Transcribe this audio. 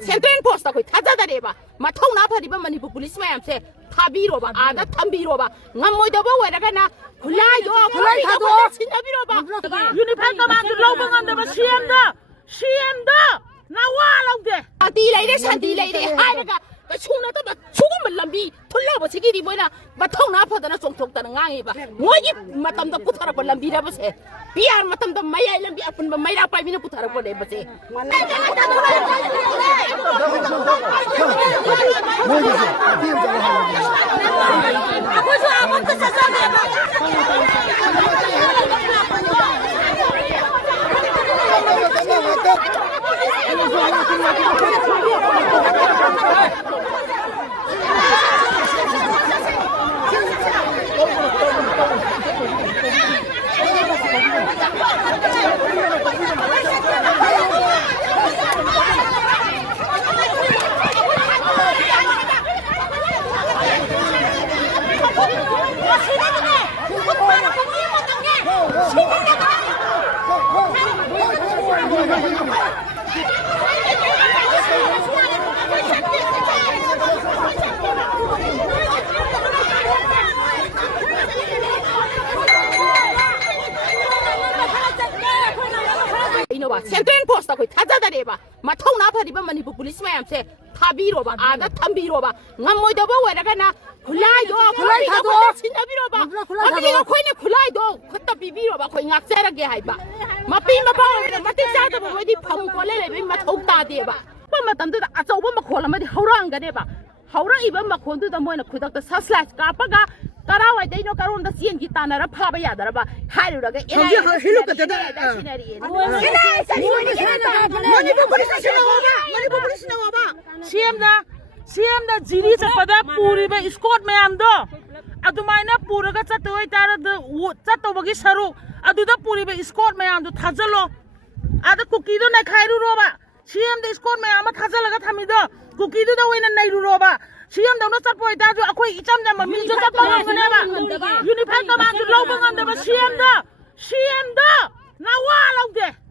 센트럴 포스트 거기 타자다래봐. 마통나 파리바 마니부 police 맘세 타비로바 아다 탐비로바 남모이더바 왜라가나 굴라이도 굴라이도 신나비로바 유니폼 가만히 로봉한데바 CM다 나와 라우데 산디 레이데 산디 레이데 하이가 총나도 막 죽음을 남비 돌려보 지기리 뭐나 마통나 파다나 종톡다는 강이바 뭐지 마탐도 부타라고 남비라보세 비알 마탐도 마야 남비 아픈 마이라 파이비는 부타라고 내보세 센트럴 포스트 거기 타자다래봐. 마통나 파리바 마니부 police 맘세 타비로바 아다 탐비로바 남모이더바 왜라가나 굴라이도 신나비로바 아니가 코이네 굴라이도 걷다 비비로바 코이 낙세라게 하이바 마피 마바 마티자다 뭐디 팜콜레레 마통다데바 마마담다 아저바 마콜라마디 하우랑가데바 하우랑 이번 마콘도다 뭐나 쿠닥다 사슬라스 까빠가 까라와이 데이노 까론다 시엔기 따나라 파바야다라바 하이루라가 저기 힐루까다다 머니부 나와봐 CM나 지리 잡바다 뿌리베 스콧 매암도 아두마이나 뿌르가 짰도이 따라드 짰도버기 사루 아두다 뿌리베 스콧 매암도 타절로 아다 쿠키도 나 카이루로바 CM다 스콧 매암아 타절라가 탑니다 쿠키도다 왜나 나이루로바 CM다우나 짰보이 따주 아코이 이짬잠마 민조 짰보이구네바 유니폼 가만히 로봉한데바 CM다 나와 라우데